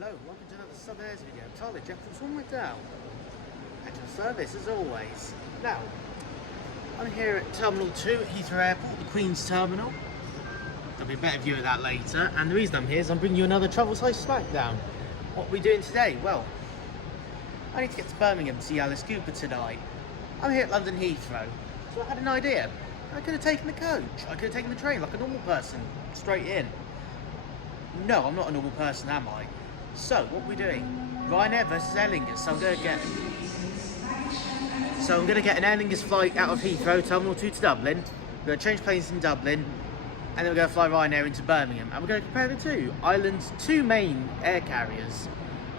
Hello, welcome to another Southernairs video. I'm Tyler, Jett Force, one way down. At your service as always. Now, I'm here at Terminal 2 at Heathrow Airport, the Queen's Terminal. There'll be a better view of that later. And the reason I'm here is I'm bringing you another travel size Smackdown. What are we doing today? Well, I need to get to Birmingham to see Alice Cooper tonight. I'm here at London Heathrow, so I had an idea. I could have taken the coach, I could have taken the train like a normal person, straight in. No, I'm not a normal person, am I? So, what are we doing? Ryanair versus Aer Lingus. So I'm going to get an Aer Lingus flight out of Heathrow, Terminal 2 to Dublin. We're going to change planes in Dublin, and then we're going to fly Ryanair into Birmingham. And we're going to compare the two. Ireland's two main air carriers.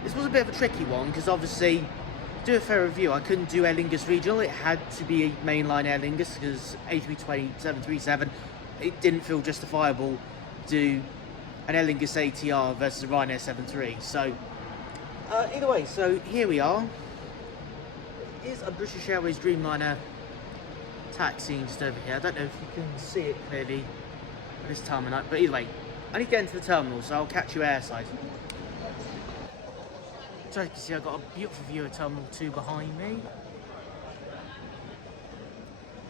This was a bit of a tricky one, because obviously, to do a fair review, I couldn't do Aer Lingus regional. It had to be a mainline Aer Lingus, because A320, 737, it didn't feel justifiable to do an Aer Lingus ATR versus a Ryanair 73. So, either way, so here we are. It is a British Airways Dreamliner taxiing just over here. I don't know if you can see it clearly at this time of night, but either way, I need to get into the terminal, so I'll catch you airside. So you can see I've got a beautiful view of Terminal 2 behind me.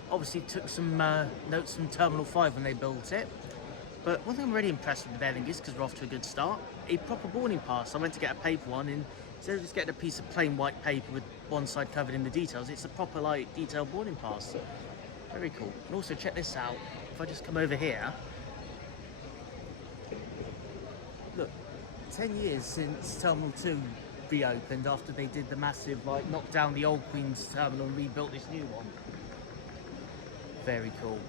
Obviously took some notes from Terminal 5 when they built it. But one thing I'm really impressed with Aer Lingus, because we're off to a good start, a proper boarding pass. I went to get a paper one, and instead of just getting a piece of plain white paper with one side covered in the details, it's a proper, like, detailed boarding pass. Very cool. And also, check this out. If I just come over here, look, 10 years since Terminal 2 reopened after they did the massive, like, knock down the old Queen's Terminal and rebuilt this new one. Very cool.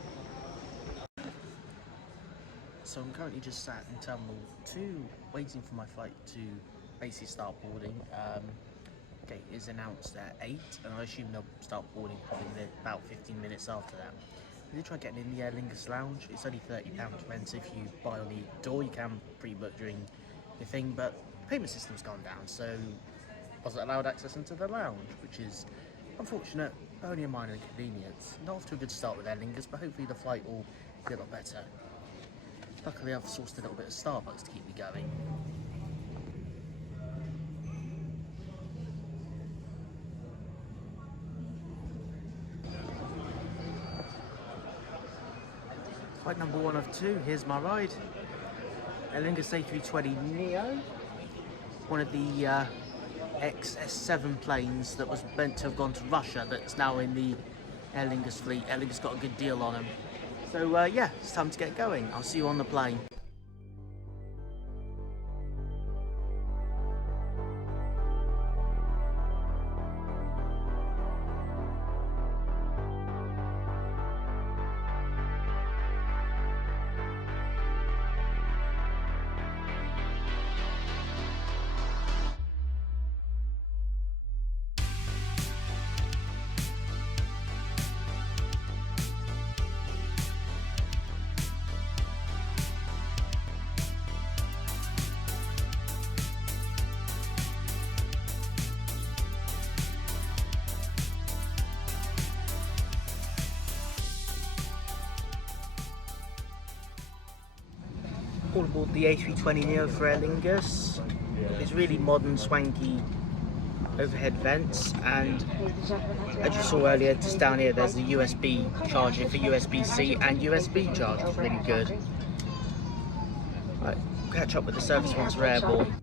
So I'm currently just sat in Terminal 2 waiting for my flight to basically start boarding. Gate is announced at 8 and I assume they'll start boarding probably in about 15 minutes after that. I did try getting in the Aer Lingus lounge. It's only £30 to rent. If you buy on the door, you can pre-book during the thing, but the payment system's gone down, so I wasn't allowed access into the lounge, which is unfortunate, only a minor inconvenience. Not off to a good start with Aer Lingus, but hopefully the flight will be a lot better. Luckily I've sourced a little bit of Starbucks to keep me going. Flight number 1 of 2, here's my ride. Aer Lingus A320neo. One of the XS7 planes that was meant to have gone to Russia that's now in the Aer Lingus fleet. Aer Lingus got a good deal on them. So yeah, it's time to get going. I'll see you on the plane. All aboard the A320neo for Aer Lingus. It's really modern, swanky overhead vents, and as you saw earlier, just down here there's a USB charger for USB-C and USB charge, which is really good. Right, catch up with the service once we're airborne.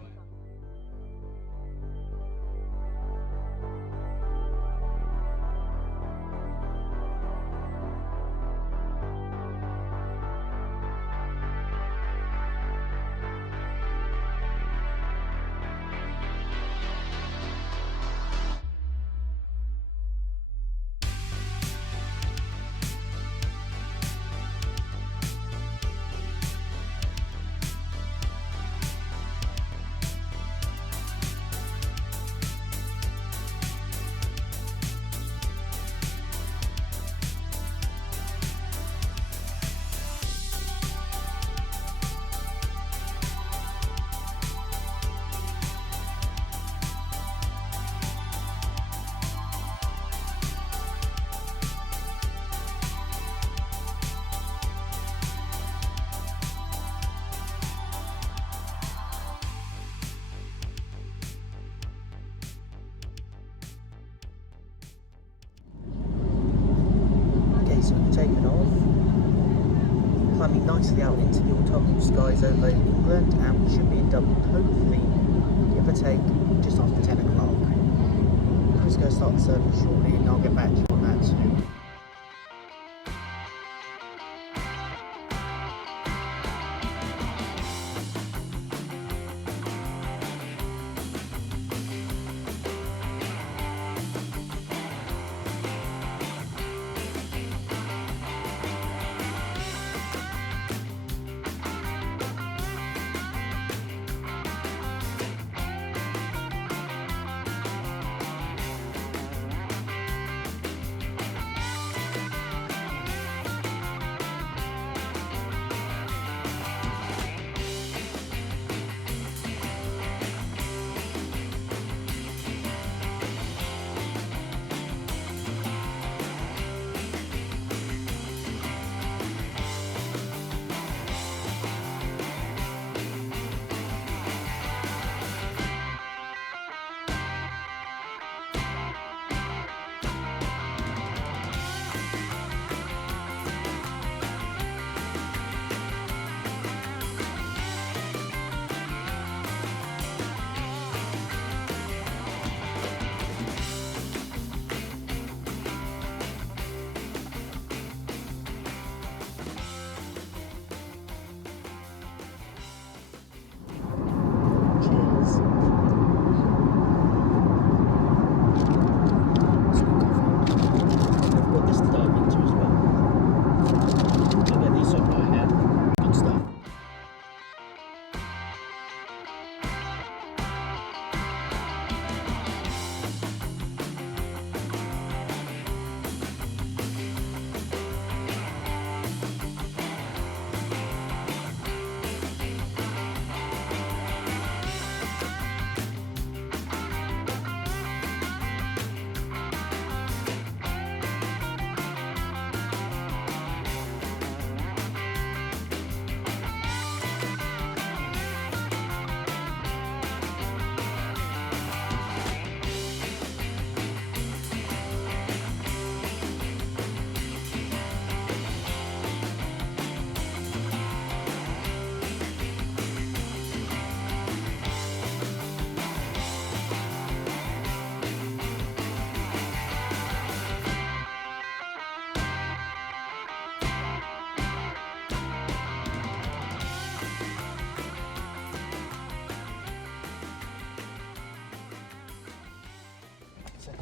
climbing nicely out into the autumnal skies over England, and we should be in Dublin, hopefully, give or take, just after 10 o'clock. Chris is going to start the service shortly, and I'll get back to you on that too.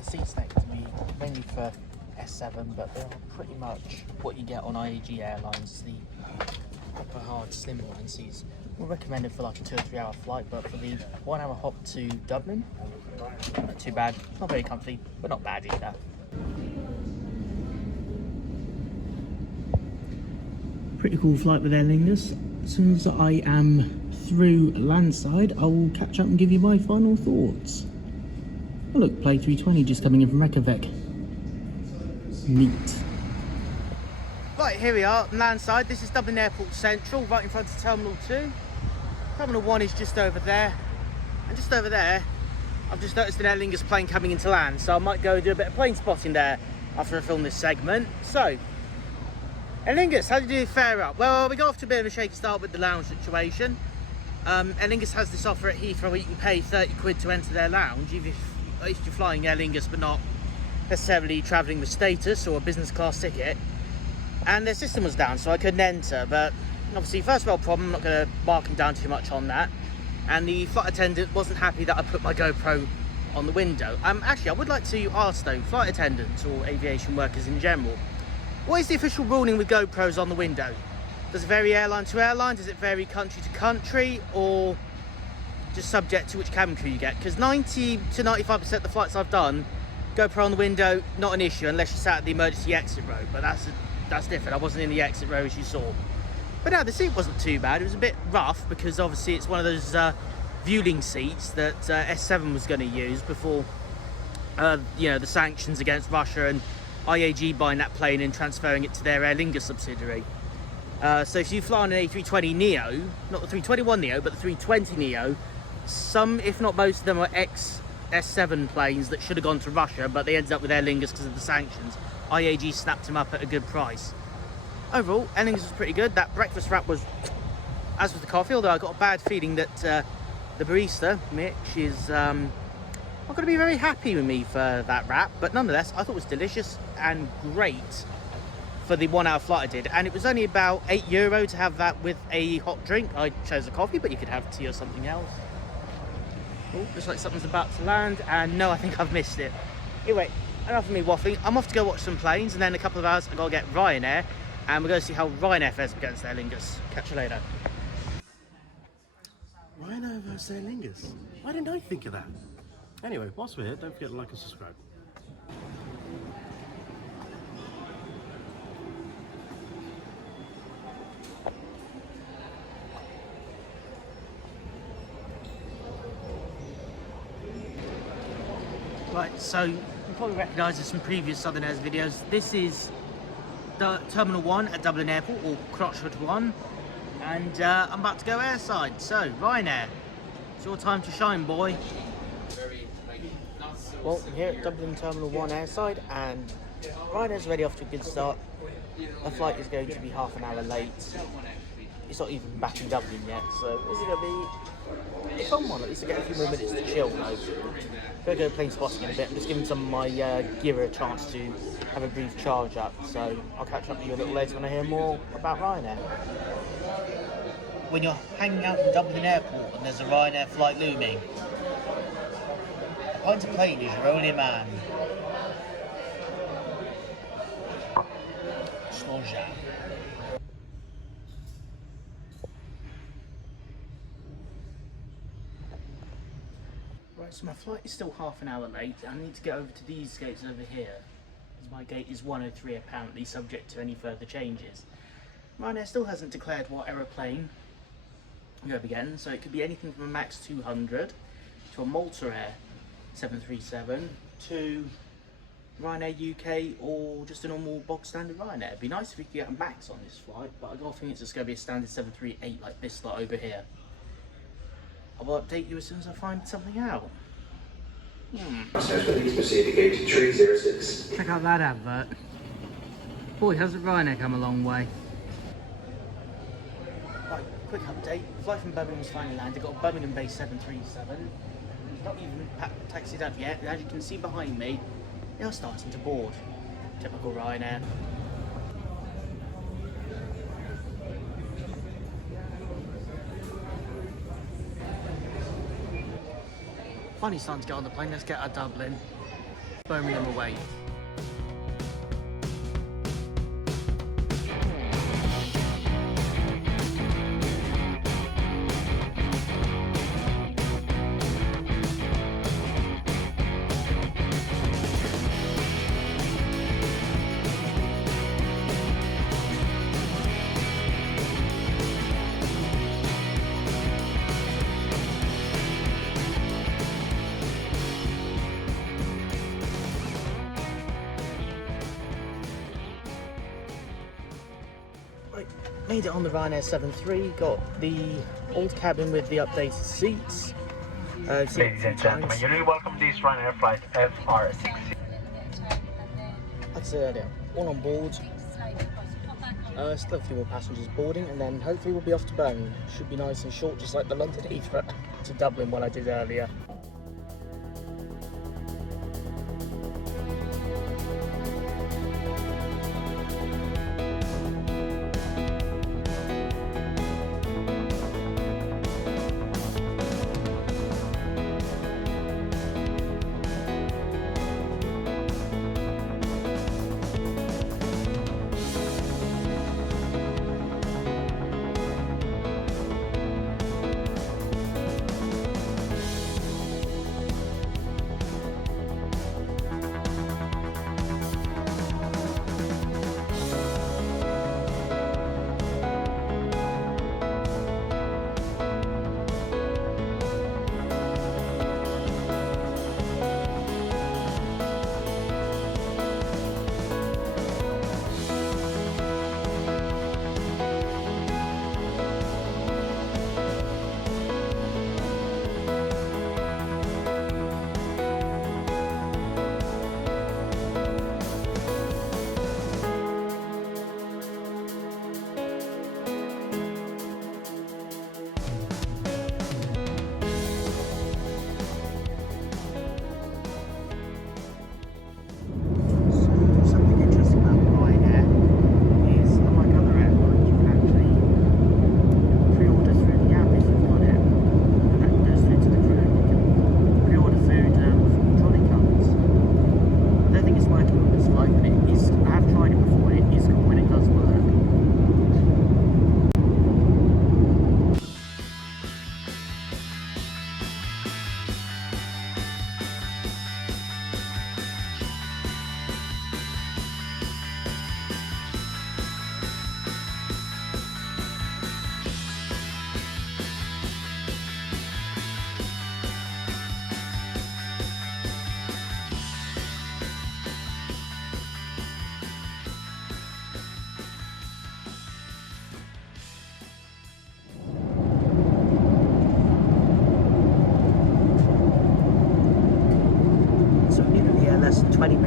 Seats next to me, mainly for S7, but they're pretty much what you get on Irish Airlines, the proper hard slimline seats. We're recommended for like a 2 or 3 hour flight, but for the 1 hour hop to Dublin, not too bad. Not very comfy, but not bad either. Pretty cool flight with Aer Lingus. As soon as I am through landside, I will catch up and give you my final thoughts. Oh look, Play 320 just coming in from Reykjavik. Neat. Right, here we are, landside. This is Dublin Airport Central, right in front of Terminal 2. Terminal 1 is just over there. And just over there, I've just noticed an Aer Lingus plane coming into land, so I might go do a bit of plane spotting there after I film this segment. So, Aer Lingus, how did you fare up? Well, we got off to a bit of a shaky start with the lounge situation. Aer Lingus has this offer at Heathrow where you can pay 30 quid to enter their lounge, if you're flying Aer Lingus but not necessarily travelling with status or a business class ticket. And their system was down, so I couldn't enter. But obviously, first world problem, I'm not going to mark him down too much on that. And the flight attendant wasn't happy that I put my GoPro on the window. Actually, I would like to ask though, flight attendants or aviation workers in general, what is the official ruling with GoPros on the window? Does it vary airline to airline? Does it vary country to country? Or just subject to which cabin crew you get? Because 90 to 95% of the flights I've done, GoPro on the window, not an issue unless you sat at the emergency exit row. But that's different. I wasn't in the exit row as you saw. But no, the seat wasn't too bad. It was a bit rough because obviously it's one of those viewing seats that S7 was going to use before you know, the sanctions against Russia and IAG buying that plane and transferring it to their Aer Lingus subsidiary. So if you fly on an A320neo, not the 321neo, but the 320neo, some, if not most of them, are ex-S7 planes that should have gone to Russia, but they ended up with Aer Lingus because of the sanctions. IAG snapped them up at a good price. overall, Aer Lingus was pretty good. That breakfast wrap was, as with the coffee, although I got a bad feeling that the barista, Mitch, is not going to be very happy with me for that wrap. But nonetheless, I thought it was delicious and great for the 1 hour flight I did. And it was only about €8 to have that with a hot drink. I chose a coffee, but you could have tea or something else. Oh, looks like something's about to land. And no, I think I've missed it. Anyway, enough of me waffling. I'm off to go watch some planes, and then in a couple of hours I've got to get Ryanair, and we're going to see how Ryanair fares against Aer Lingus. Catch you later. Ryanair versus Aer Lingus. Why didn't I think of that? Anyway, whilst we're here, don't forget to like and subscribe. Right, so you probably recognise this from previous Southernairs videos. This is the Terminal 1 at Dublin Airport, or Crotchwood 1, and I'm about to go airside. So, Ryanair, it's your time to shine, boy. Well, I'm here at Dublin Terminal 1 airside, and Ryanair's already off to a good start. The flight is going to be half an hour late. It's not even back in Dublin yet, so is it going to be a fun one? At least I get a few more minutes to chill, though. Going to go plane spotting in a bit. I'm just giving some of my gear a chance to have a brief charge up, so I'll catch up with you a little later when I hear more about Ryanair. When you're hanging out in Dublin Airport and there's a Ryanair flight looming, behind the plane is your only man. Sloja. Right, so my flight is still half an hour late. I need to get over to these gates over here, as my gate is 103 apparently, subject to any further changes. Ryanair still hasn't declared what aeroplane I'm going to be getting, so it could be anything from a Max 200 to a Malta Air 737 to Ryanair UK, or just a normal box standard Ryanair. It'd be nice if we could get a Max on this flight, but I think it's just going to be a standard 738 like this lot over here. I will update you as soon as I find something out. Please proceed to gate 306. Check out that advert. Boy, hasn't Ryanair come a long way. Right, quick update. Flight from Birmingham's finally landed. Got a Birmingham-based 737. It's not even taxied up yet. As you can see behind me, they are starting to board. Typical Ryanair. Finally starting to get on the plane. Let's get our Dublin. Birmingham away. Made it on the Ryanair 73, got the old cabin with the updated seats. Ladies and gentlemen, you're really welcome to this Ryanair flight FR60. Like I said earlier, all on board. Still a few more passengers boarding, and then hopefully we'll be off to Birmingham. Should be nice and short, just like the London Heathrow to Dublin, what I did earlier.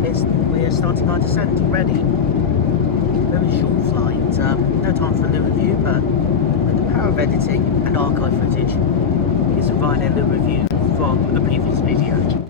August, we're starting our descent already. Very short flight, no time for a little review, but with the power of editing and archive footage, here's a Ryanair little review from the previous video.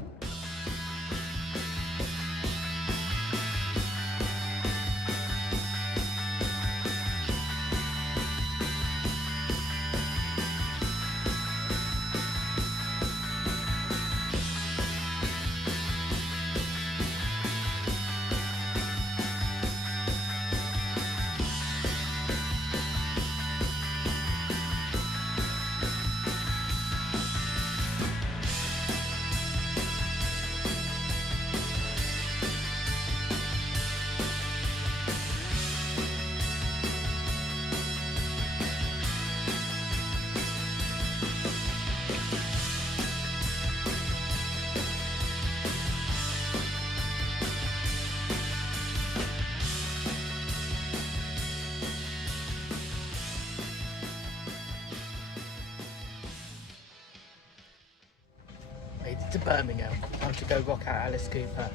To Birmingham, time to go rock out Alice Cooper.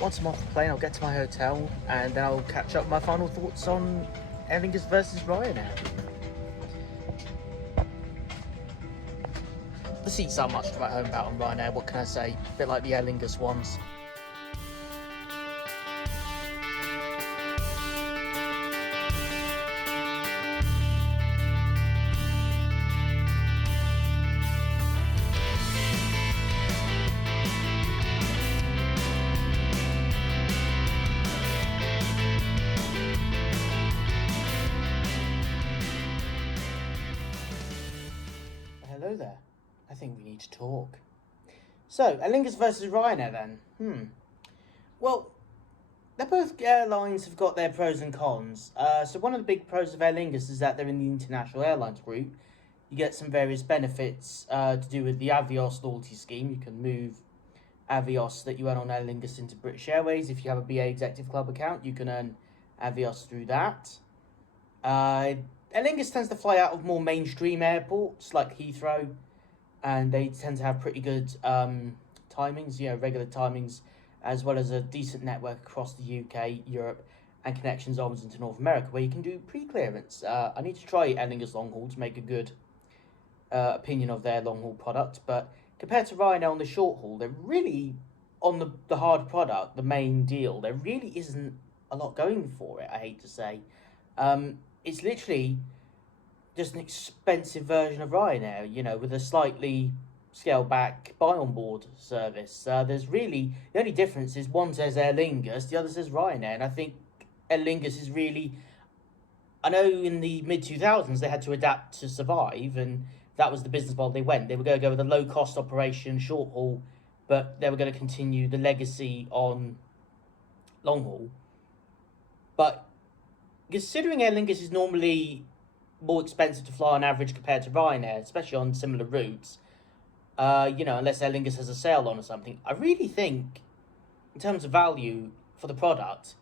Once I'm off the plane, I'll get to my hotel and then I'll catch up my final thoughts on Aer Lingus versus Ryanair. The seats aren't much to write home about on Ryanair, what can I say? A bit like the Aer Lingus ones. Hello there. I think we need to talk. So, Aer Lingus versus Ryanair then. Well, they're both airlines have got their pros and cons. So one of the big pros of Aer Lingus is that they're in the International Airlines group. You get some various benefits to do with the Avios loyalty scheme. You can move Avios that you earn on Aer Lingus into British Airways. If you have a BA Executive Club account, you can earn Avios through that. Aer Lingus tends to fly out of more mainstream airports like Heathrow, and they tend to have pretty good timings, regular timings, as well as a decent network across the UK, Europe, and connections onwards into North America, where you can do pre-clearance. I need to try Aer Lingus long haul to make a good opinion of their long haul product, but compared to Ryanair on the short haul, they're really, on the hard product, the main deal, there really isn't a lot going for it, I hate to say. It's literally just an expensive version of Ryanair, with a slightly scaled back buy on board service. There's really, the only difference is one says Aer Lingus, the other says Ryanair, and I think Aer Lingus is really, I know in the mid-2000s they had to adapt to survive, and that was the business model they went. They were going to go with a low-cost operation, short haul, but they were going to continue the legacy on long haul. But considering Aer Lingus is normally more expensive to fly on average compared to Ryanair, especially on similar routes, unless Aer Lingus has a sale on or something, I really think, in terms of value for the product,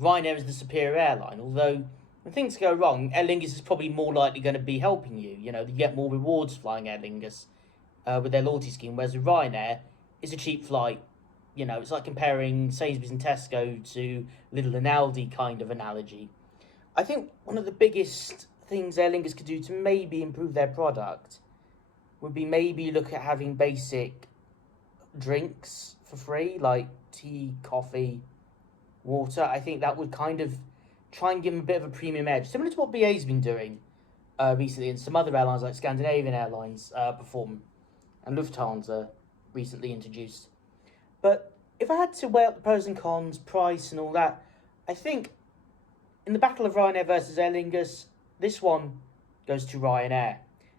Ryanair is the superior airline. Although, when things go wrong, Aer Lingus is probably more likely going to be helping you. You get more rewards flying Aer Lingus with their loyalty scheme, whereas with Ryanair, it's a cheap flight. It's like comparing Sainsbury's and Tesco to Lidl and Aldi kind of analogy. I think one of the biggest things Aer Lingus could do to maybe improve their product would be maybe look at having basic drinks for free, like tea, coffee, water. I think that would kind of try and give them a bit of a premium edge, similar to what BA's been doing recently, and some other airlines like Scandinavian Airlines perform, and Lufthansa recently introduced. But if I had to weigh up the pros and cons, price and all that, I think in the battle of Ryanair versus Aer Lingus, this one goes to Ryanair,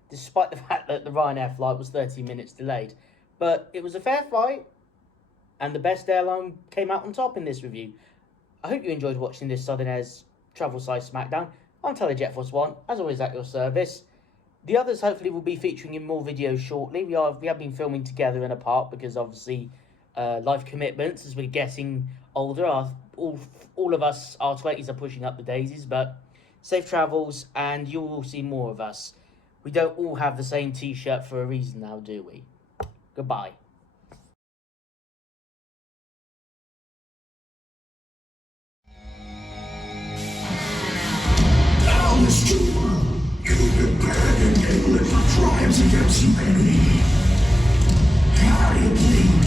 despite the fact that the Ryanair flight was 30 minutes delayed. But it was a fair flight, and the best airline came out on top in this review. I hope you enjoyed watching this Southernairs travel-size Smackdown. I'm Jett Force 1, as always at your service. The others hopefully will be featuring in more videos shortly. We have been filming together and apart because obviously life commitments as we're getting older. All of us, our 20s, are pushing up the daisies, but safe travels, and you will see more of us. We don't all have the same t-shirt for a reason now, do we? Goodbye. promise to. You prepared in England for triumphs against many. Carry, please.